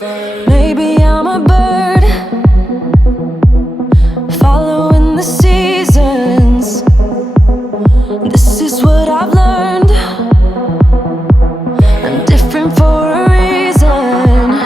Maybe I'm a bird following the seasons. This is what I've learned. I'm different for a reason.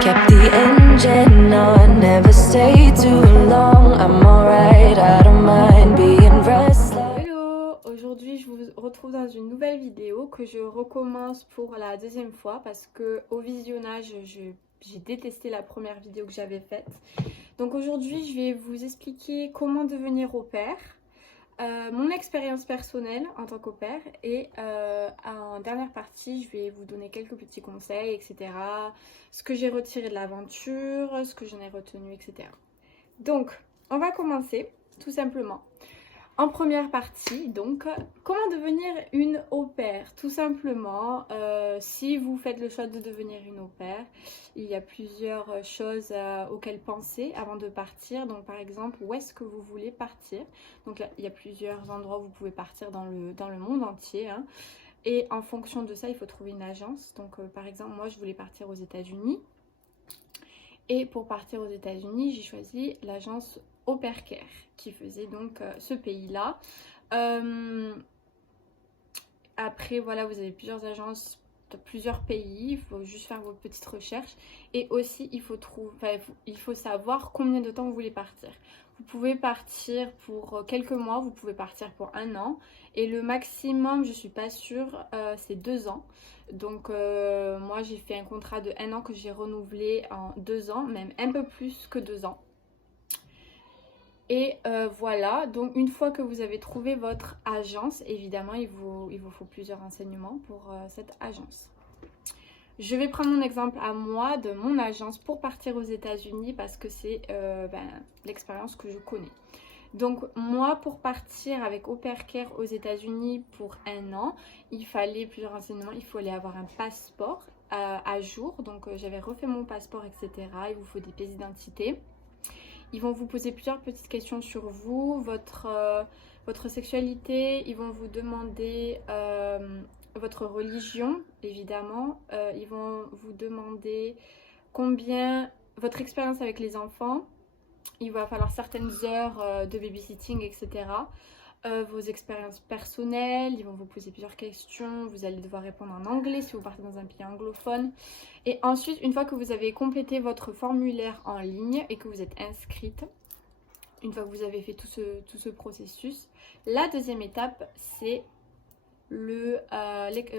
Kept the engine on, never stay too long. I'm alright, I don't mind being restless. Hello, aujourd'hui je vous retrouve dans une nouvelle vidéo que je recommence pour la deuxième fois parce que au visionnage j'ai détesté la première vidéo que j'avais faite. Donc aujourd'hui je vais vous expliquer comment devenir au pair, mon expérience personnelle en tant qu'au pair et en dernière partie je vais vous donner quelques petits conseils, etc. Ce que j'ai retiré de l'aventure, ce que j'en ai retenu, etc. Donc on va commencer tout simplement. En première partie, donc, comment devenir une au pair? Tout simplement, si vous faites le choix de devenir une au pair, il y a plusieurs choses auxquelles penser avant de partir. Donc, par exemple, où est-ce que vous voulez partir? Donc, là, il y a plusieurs endroits où vous pouvez partir dans le monde entier, hein. Et en fonction de ça, il faut trouver une agence. Donc, par exemple, moi, je voulais partir aux États-Unis. Et pour partir aux États-Unis, j'ai choisi l'agence Au Pair Care qui faisait donc ce pays-là. Après, voilà, vous avez plusieurs agences de plusieurs pays. Il faut juste faire vos petites recherches. Et aussi, il faut savoir combien de temps vous voulez partir. Vous pouvez partir pour quelques mois, vous pouvez partir pour 1 an. Et le maximum, je ne suis pas sûre, c'est 2 ans. Donc moi j'ai fait un contrat de 1 an que j'ai renouvelé en 2 ans, même un peu plus que 2 ans. Et voilà, donc une fois que vous avez trouvé votre agence, évidemment il vous faut plusieurs renseignements pour cette agence. Je vais prendre mon exemple à moi de mon agence pour partir aux États-Unis parce que c'est l'expérience que je connais. Donc moi, pour partir avec Au Pair Care aux États-Unis pour 1 an, il fallait plusieurs renseignements. Il fallait avoir un passeport à jour. Donc j'avais refait mon passeport, etc. Il vous faut des pièces d'identité. Ils vont vous poser plusieurs petites questions sur vous, votre sexualité. Ils vont vous demander votre religion, évidemment. Ils vont vous demander votre expérience avec les enfants. Il va falloir certaines heures de babysitting, etc. Vos expériences personnelles, ils vont vous poser plusieurs questions. Vous allez devoir répondre en anglais si vous partez dans un pays anglophone. Et ensuite, une fois que vous avez complété votre formulaire en ligne et que vous êtes inscrite, une fois que vous avez fait tout ce processus, la deuxième étape, c'est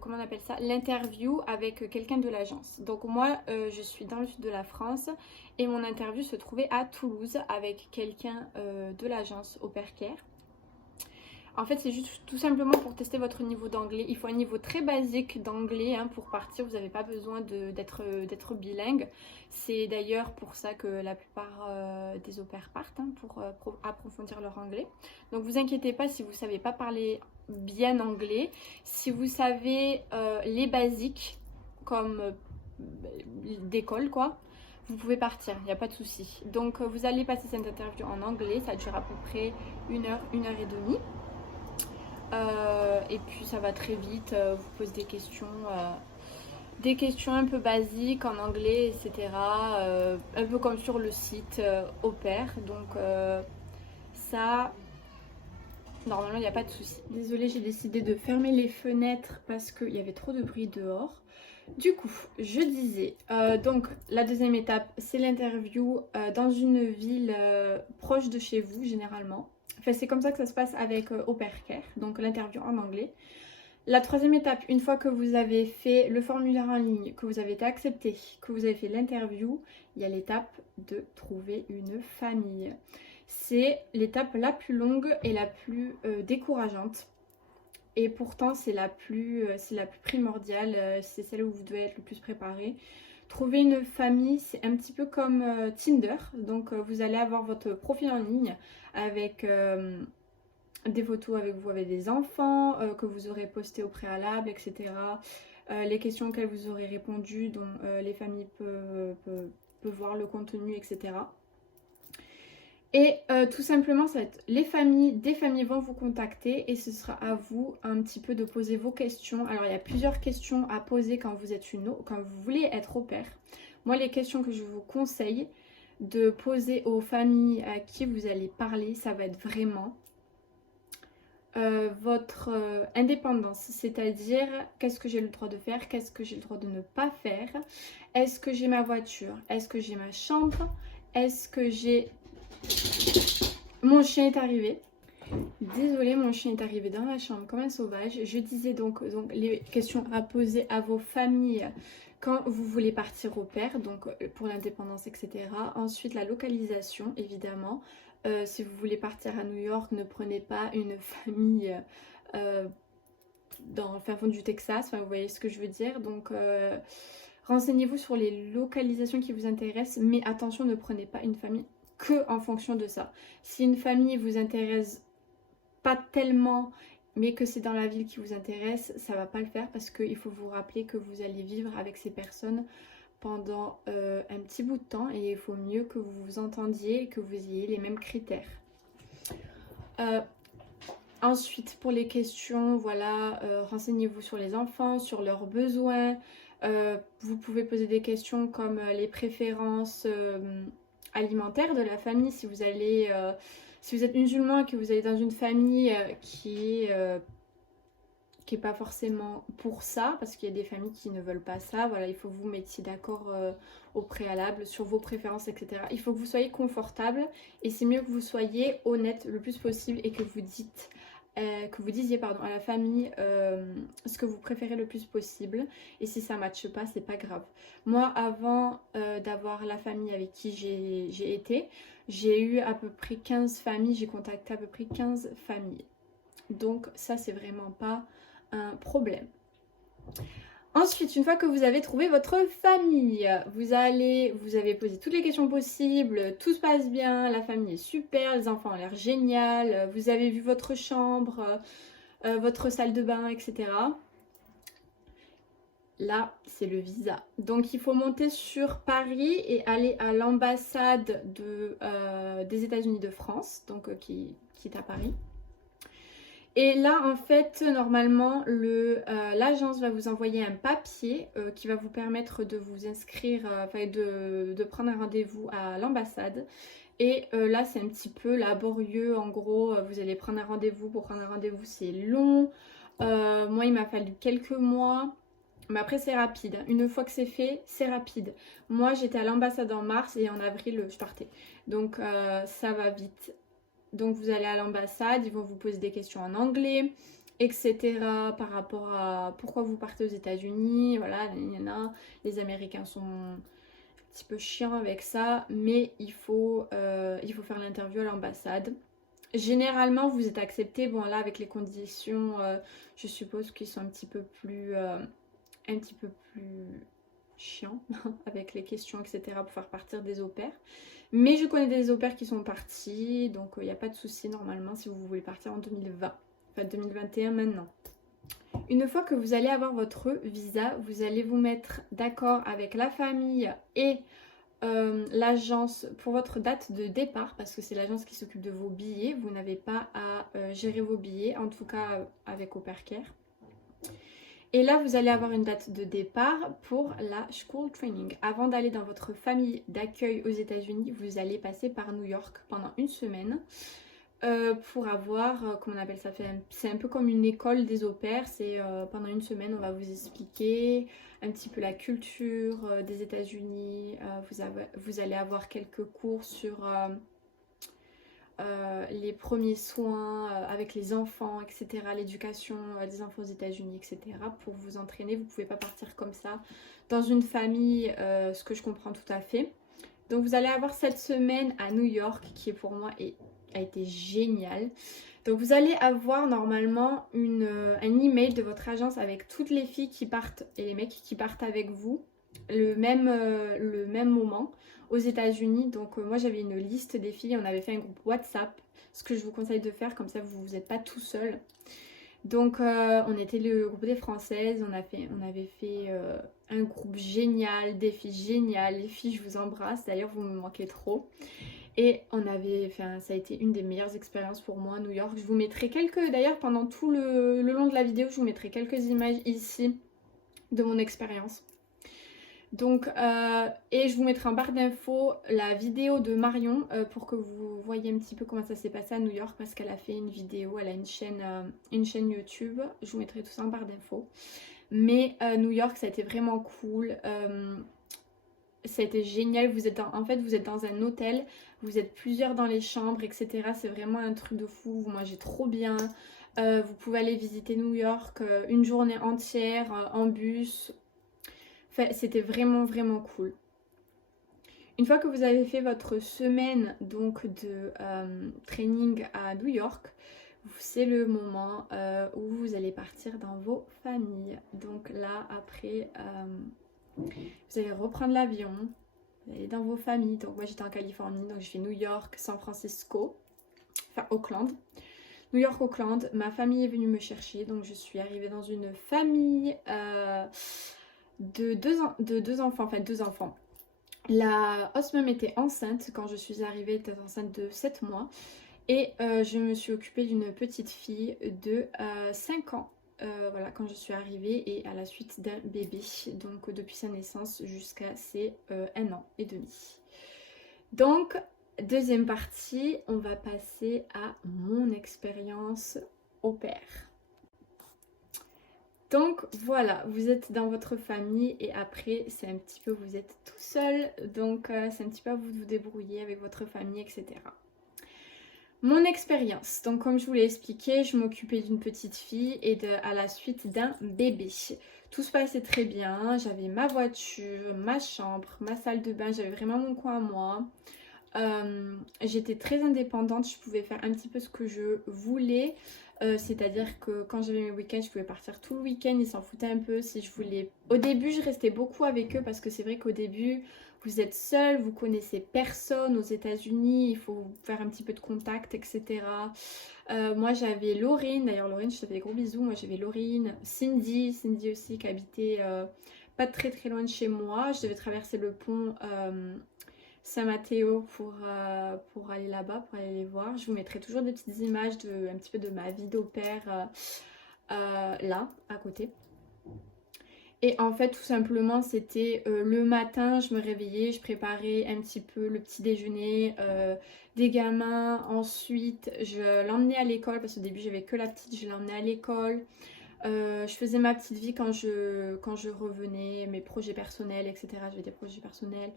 comment on appelle ça, l'interview avec quelqu'un de l'agence. Donc moi je suis dans le sud de la France et mon interview se trouvait à Toulouse avec quelqu'un de l'agence Au Pair Care. En fait c'est juste tout simplement pour tester votre niveau d'anglais. Il faut un niveau très basique d'anglais hein, pour partir. Vous n'avez pas besoin d'être bilingue. C'est d'ailleurs pour ça que la plupart des au pairs partent hein, pour approfondir leur anglais. Donc vous inquiétez pas si vous ne savez pas parler bien anglais. Si vous savez les basiques comme d'école quoi, vous pouvez partir, il n'y a pas de souci. Donc vous allez passer cette interview en anglais, ça dure à peu près 1 heure, 1 heure et demie. Et puis ça va très vite, vous posez des questions un peu basiques en anglais, etc. Un peu comme sur le site Au Pair. Donc ça, normalement il n'y a pas de souci. Désolée, j'ai décidé de fermer les fenêtres parce qu'il y avait trop de bruit dehors. Du coup, je disais, donc la deuxième étape, c'est l'interview dans une ville proche de chez vous, généralement. Enfin, c'est comme ça que ça se passe avec Au Pair Care, donc l'interview en anglais. La troisième étape, une fois que vous avez fait le formulaire en ligne, que vous avez été accepté, que vous avez fait l'interview, il y a l'étape de trouver une famille. C'est l'étape la plus longue et la plus décourageante. Et pourtant, c'est la plus primordiale, c'est celle où vous devez être le plus préparé. Trouver une famille, c'est un petit peu comme Tinder. Donc, vous allez avoir votre profil en ligne avec des photos avec vous, avec des enfants que vous aurez posté au préalable, etc. Les questions auxquelles vous aurez répondu, dont les familles peuvent voir le contenu, etc. Et tout simplement, ça va être des familles vont vous contacter et ce sera à vous un petit peu de poser vos questions. Alors, il y a plusieurs questions à poser quand vous voulez être au pair. Moi, les questions que je vous conseille de poser aux familles à qui vous allez parler, ça va être vraiment votre indépendance, c'est-à-dire qu'est-ce que j'ai le droit de faire, qu'est-ce que j'ai le droit de ne pas faire, est-ce que j'ai ma voiture, est-ce que j'ai ma chambre, est-ce que j'ai... Mon chien est arrivé. Désolée, mon chien est arrivé dans la chambre comme un sauvage. Je disais donc les questions à poser à vos familles quand vous voulez partir au pair, donc pour l'indépendance, etc. Ensuite, la localisation, évidemment. Si vous voulez partir à New York, ne prenez pas une famille dans le fin fond du Texas, enfin, vous voyez ce que je veux dire. Donc, renseignez-vous sur les localisations qui vous intéressent, mais attention, ne prenez pas une famille que en fonction de ça. Si une famille vous intéresse pas tellement, mais que c'est dans la ville qui vous intéresse, ça va pas le faire parce qu'il faut vous rappeler que vous allez vivre avec ces personnes pendant un petit bout de temps et il faut mieux que vous vous entendiez et que vous ayez les mêmes critères. Ensuite, pour les questions, voilà, renseignez-vous sur les enfants, sur leurs besoins. Vous pouvez poser des questions comme les préférences alimentaires de la famille. Si vous allez, si vous êtes musulman et que vous allez dans une famille qui est pas forcément pour ça, parce qu'il y a des familles qui ne veulent pas ça, voilà, il faut que vous mettiez d'accord au préalable sur vos préférences, etc. Il faut que vous soyez confortable et c'est mieux que vous soyez honnête le plus possible et que vous disiez à la famille ce que vous préférez le plus possible. Et si ça ne matche pas, c'est pas grave. Moi, avant d'avoir la famille avec qui j'ai été, j'ai eu à peu près 15 familles, j'ai contacté à peu près 15 familles. Donc ça, c'est vraiment pas un problème. Ensuite, une fois que vous avez trouvé votre famille, vous avez posé toutes les questions possibles, tout se passe bien, la famille est super, les enfants ont l'air génial, vous avez vu votre chambre, votre salle de bain, etc. Là, c'est le visa. Donc, il faut monter sur Paris et aller à l'ambassade des États-Unis de France, donc qui est à Paris. Et là, en fait, normalement, l'agence va vous envoyer un papier qui va vous permettre de vous inscrire, de prendre un rendez-vous à l'ambassade. Et là, c'est un petit peu laborieux. En gros, vous allez prendre un rendez-vous. Pour prendre un rendez-vous, c'est long. Moi, il m'a fallu quelques mois. Mais après, c'est rapide. Une fois que c'est fait, c'est rapide. Moi, j'étais à l'ambassade en mars et en avril, je partais. Donc, ça va vite. Donc vous allez à l'ambassade, ils vont vous poser des questions en anglais, etc. par rapport à pourquoi vous partez aux États-Unis. Voilà, il y en a. Les Américains sont un petit peu chiants avec ça, mais il faut faire l'interview à l'ambassade. Généralement, vous êtes accepté. Bon, là, avec les conditions, je suppose qu'ils sont un petit peu plus chiants avec les questions, etc. pour faire partir des au pairs. Mais je connais des au pairs qui sont partis, donc il n'y a pas de souci normalement si vous voulez partir en 2020, enfin 2021 maintenant. Une fois que vous allez avoir votre visa, vous allez vous mettre d'accord avec la famille et l'agence pour votre date de départ, parce que c'est l'agence qui s'occupe de vos billets. Vous n'avez pas à gérer vos billets, en tout cas avec Au Pair Care. Et là, vous allez avoir une date de départ pour la School Training. Avant d'aller dans votre famille d'accueil aux États-Unis, vous allez passer par New York pendant une semaine pour avoir, comment on appelle ça, c'est un peu comme une école des au pairs. C'est pendant une semaine, on va vous expliquer un petit peu la culture des États-Unis. Vous allez avoir quelques cours sur les premiers soins avec les enfants, etc. L'éducation des enfants aux États-Unis, etc. Pour vous entraîner, vous ne pouvez pas partir comme ça dans une famille, ce que je comprends tout à fait. Donc vous allez avoir cette semaine à New York qui pour moi a été géniale. Donc vous allez avoir normalement un email de votre agence avec toutes les filles qui partent et les mecs qui partent avec vous le même moment aux États-Unis. Donc moi j'avais une liste des filles, on avait fait un groupe WhatsApp, ce que je vous conseille de faire, comme ça vous n'êtes pas tout seul. Donc on était le groupe des Françaises, on avait fait un groupe génial, des filles géniales. Les filles, je vous embrasse, d'ailleurs vous me manquez trop. Et ça a été une des meilleures expériences pour moi à New York. Je vous mettrai d'ailleurs pendant tout le long de la vidéo, je vous mettrai quelques images ici de mon expérience. Donc, et je vous mettrai en barre d'infos la vidéo de Marion pour que vous voyez un petit peu comment ça s'est passé à New York parce qu'elle a fait une vidéo, elle a une chaîne YouTube. Je vous mettrai tout ça en barre d'infos. Mais New York, ça a été vraiment cool. Ça a été génial. En fait, vous êtes dans un hôtel, vous êtes plusieurs dans les chambres, etc. C'est vraiment un truc de fou. Vous mangez trop bien. Vous pouvez aller visiter New York une journée entière en bus. Enfin, c'était vraiment, vraiment cool. Une fois que vous avez fait votre semaine donc de training à New York, c'est le moment où vous allez partir dans vos familles. Donc là, après, vous allez reprendre l'avion, vous allez dans vos familles. Donc moi, j'étais en Californie, donc je fais New York, San Francisco, enfin Auckland. New York, Auckland, ma famille est venue me chercher, donc je suis arrivée dans une famille de deux enfants, enfin deux enfants. La host mom était enceinte quand je suis arrivée, elle était enceinte de 7 mois. Et je me suis occupée d'une petite fille de 5 ans. Voilà, quand je suis arrivée et à la suite d'un bébé. Donc depuis sa naissance jusqu'à ses 1 an et demi. Donc, deuxième partie, on va passer à mon expérience au pair. Donc voilà, vous êtes dans votre famille et après c'est un petit peu, vous êtes tout seul, donc c'est un petit peu à vous de vous débrouiller avec votre famille, etc. Mon expérience, donc comme je vous l'ai expliqué, je m'occupais d'une petite fille et à la suite d'un bébé. Tout se passait très bien, j'avais ma voiture, ma chambre, ma salle de bain, j'avais vraiment mon coin à moi. J'étais très indépendante, je pouvais faire un petit peu ce que je voulais. C'est-à-dire que quand j'avais mes week-ends, je pouvais partir tout le week-end, ils s'en foutaient un peu si je voulais. Au début, je restais beaucoup avec eux parce que c'est vrai qu'au début, vous êtes seul, vous connaissez personne aux États-Unis, il faut faire un petit peu de contact, etc. Moi, j'avais Laurine, d'ailleurs, Laurine, je te fais des gros bisous. Moi, j'avais Laurine, Cindy aussi qui habitait pas très très loin de chez moi. Je devais traverser le pont. Saint-Mathéo pour aller là-bas, pour aller les voir. Je vous mettrai toujours des petites images un petit peu de ma vie d'au pair là, à côté. Et en fait, tout simplement, c'était le matin, je me réveillais, je préparais un petit peu le petit déjeuner des gamins. Ensuite, je l'emmenais à l'école parce qu'au début, j'avais que la petite, je l'emmenais à l'école. Je faisais ma petite vie quand je revenais, mes projets personnels, etc. J'avais des projets personnels.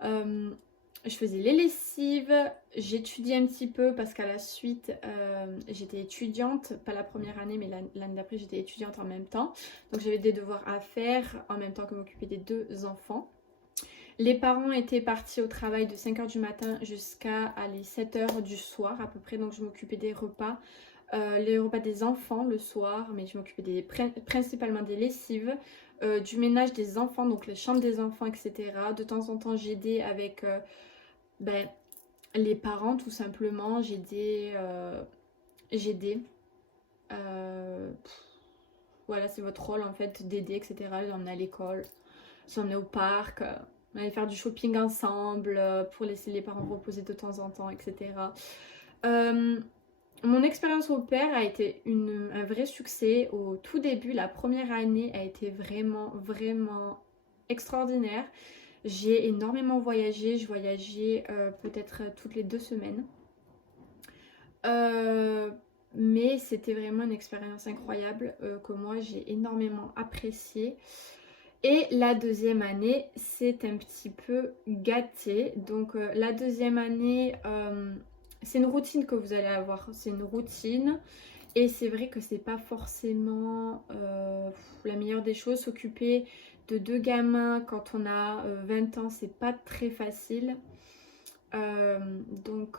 Je faisais les lessives, j'étudiais un petit peu parce qu'à la suite j'étais étudiante, pas la première année mais l'année d'après j'étais étudiante en même temps. Donc j'avais des devoirs à faire en même temps que m'occuper des 2 enfants. Les parents étaient partis au travail de 5 h du matin jusqu'à 7 h du soir à peu près. Donc je m'occupais des repas, les repas des enfants le soir, mais je m'occupais principalement des lessives. Du ménage des enfants, donc les chambres des enfants, etc. De temps en temps, j'aidais avec les parents, tout simplement. J'aidais. Voilà, c'est votre rôle en fait d'aider, etc. Les emmener à l'école, les emmener au parc, aller faire du shopping ensemble pour laisser les parents reposer de temps en temps, etc. Mon expérience au pair a été un vrai succès. Au tout début, la première année a été vraiment, vraiment extraordinaire. J'ai énormément voyagé. Je voyageais peut-être toutes les 2 semaines. Mais c'était vraiment une expérience incroyable que moi j'ai énormément appréciée. Et la deuxième année, c'est un petit peu gâté. Donc la deuxième année... c'est une routine que vous allez avoir, c'est une routine et c'est vrai que c'est pas forcément la meilleure des choses. S'occuper de 2 gamins quand on a 20 ans, c'est pas très facile. Donc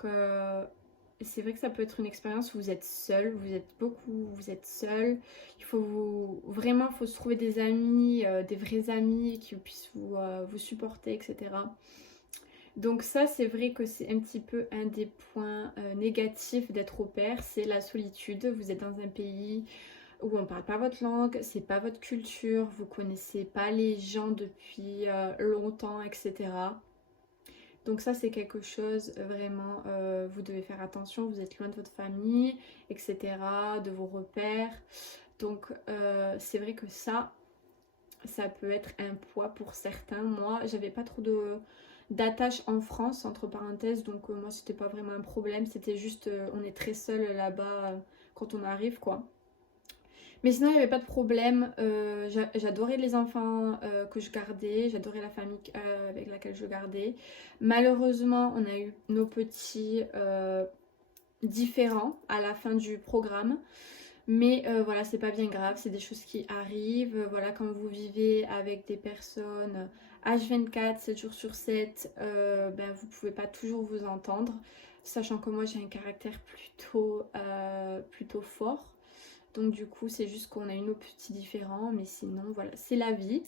c'est vrai que ça peut être une expérience où vous êtes seul, vous êtes seul. Il faut vraiment se trouver des amis, des vrais amis qui puissent vous supporter, etc. Donc ça, c'est vrai que c'est un petit peu un des points négatifs d'être au pair, c'est la solitude. Vous êtes dans un pays où on ne parle pas votre langue, c'est pas votre culture, vous connaissez pas les gens depuis longtemps, etc. Donc ça, c'est quelque chose vraiment, vous devez faire attention, vous êtes loin de votre famille, etc., de vos repères. Donc c'est vrai que ça, ça peut être un poids pour certains. Moi, j'avais pas trop d'attache en France, entre parenthèses, donc moi c'était pas vraiment un problème, c'était juste on est très seul là-bas quand on arrive quoi. Mais sinon il n'y avait pas de problème, j'adorais les enfants que je gardais, j'adorais la famille avec laquelle je gardais. Malheureusement on a eu nos petits différents à la fin du programme. Mais voilà, c'est pas bien grave, c'est des choses qui arrivent. Voilà, quand vous vivez avec des personnes H24, 7 jours sur 7, ben, vous pouvez pas toujours vous entendre. Sachant que moi j'ai un caractère plutôt fort. Donc du coup, c'est juste qu'on a eu nos petits différents. Mais sinon, voilà, c'est la vie.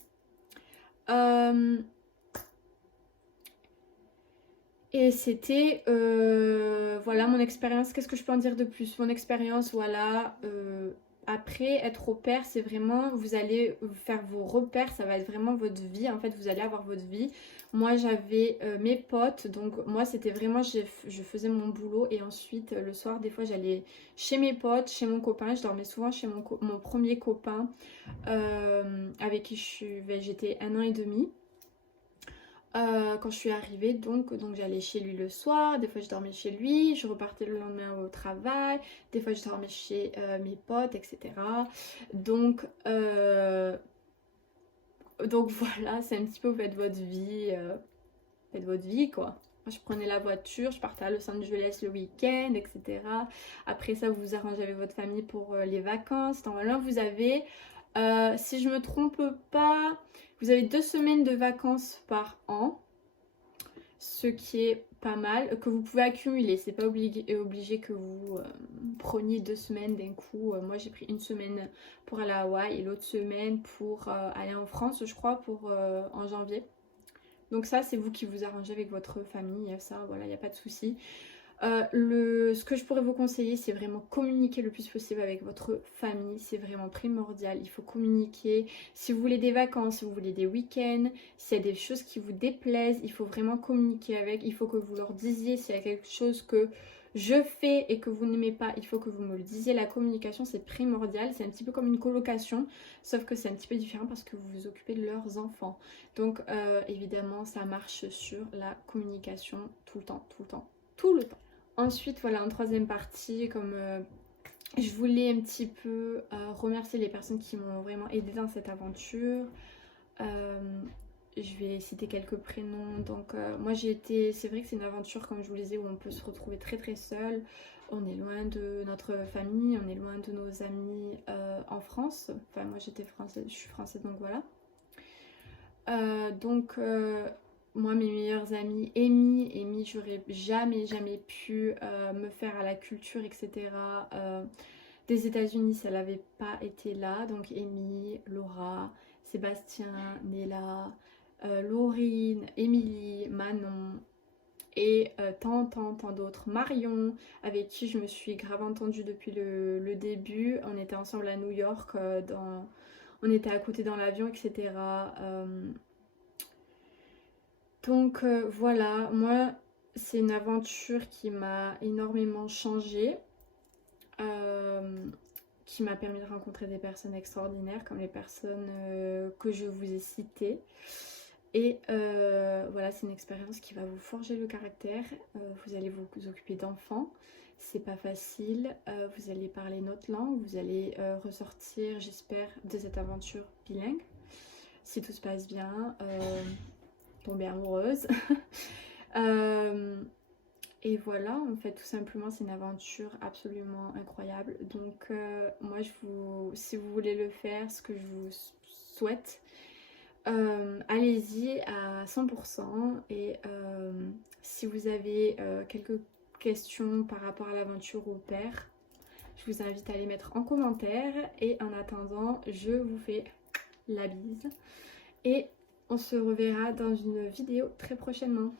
Et c'était, voilà, mon expérience. Qu'est-ce que je peux en dire de plus? Mon expérience, voilà. Après, être au pair, c'est vraiment, vous allez faire vos repères, ça va être vraiment votre vie. En fait, vous allez avoir votre vie. Moi, j'avais mes potes, donc moi, c'était vraiment, je faisais mon boulot et ensuite, le soir, des fois, j'allais chez mes potes, chez mon copain. Je dormais souvent chez mon premier copain avec qui j'étais 1 an et demi. Quand je suis arrivée, donc j'allais chez lui le soir, des fois je dormais chez lui, je repartais le lendemain au travail, des fois je dormais chez mes potes, etc. Donc, voilà, c'est un petit peu faites votre vie quoi. Moi, je prenais la voiture, je partais à Los Angeles le week-end, etc. Après ça, vous vous arrangez avec votre famille pour les vacances. Normalement, vous avez, si je me trompe pas, vous avez 2 semaines de vacances par an, ce qui est pas mal, que vous pouvez accumuler. C'est pas obligé que vous preniez 2 semaines d'un coup. Moi, j'ai pris 1 semaine pour aller à Hawaï et l'autre semaine pour aller en France, je crois, en janvier. Donc ça, c'est vous qui vous arrangez avec votre famille, ça, voilà, il n'y a pas de souci. Ce que je pourrais vous conseiller, c'est vraiment communiquer le plus possible avec votre famille. C'est vraiment primordial. Il faut communiquer. Si vous voulez des vacances, si vous voulez des week-ends, s'il y a des choses qui vous déplaisent, il faut vraiment communiquer avec. Il faut que vous leur disiez s'il y a quelque chose que je fais et que vous n'aimez pas, il faut que vous me le disiez. La communication, c'est primordial. C'est un petit peu comme une colocation, sauf que c'est un petit peu différent parce que vous vous occupez de leurs enfants. Donc évidemment, ça marche sur la communication tout le temps, tout le temps, tout le temps. Ensuite, voilà, en troisième partie, comme je voulais un petit peu remercier les personnes qui m'ont vraiment aidé dans cette aventure. Je vais citer quelques prénoms. Donc moi j'ai été, c'est vrai que c'est une aventure comme je vous le disais où on peut se retrouver très très seul. On est loin de notre famille, on est loin de nos amis en France. Enfin moi j'étais française, je suis française donc voilà. Moi mes meilleures amies, Amy, j'aurais jamais pu me faire à la culture etc. Des États-Unis, ça n'avait pas été là. Donc Amy, Laura, Sébastien, Nella, Laurine, Émilie, Manon et tant d'autres. Marion, avec qui je me suis grave entendue depuis le début. On était ensemble à New York, on était à côté dans l'avion, etc. Voilà, moi c'est une aventure qui m'a énormément changée. Qui m'a permis de rencontrer des personnes extraordinaires comme les personnes que je vous ai citées. Et voilà, c'est une expérience qui va vous forger le caractère. Vous allez vous occuper d'enfants, c'est pas facile. Vous allez parler notre langue, vous allez ressortir, j'espère, de cette aventure bilingue. Si tout se passe bien, tomber amoureuse. Et voilà, en fait, tout simplement, c'est une aventure absolument incroyable. Donc, moi, si vous voulez le faire, ce que je vous souhaite, allez-y à 100%. Et si vous avez quelques questions par rapport à l'aventure au pair, je vous invite à les mettre en commentaire. Et en attendant, je vous fais la bise. Et on se reverra dans une vidéo très prochainement.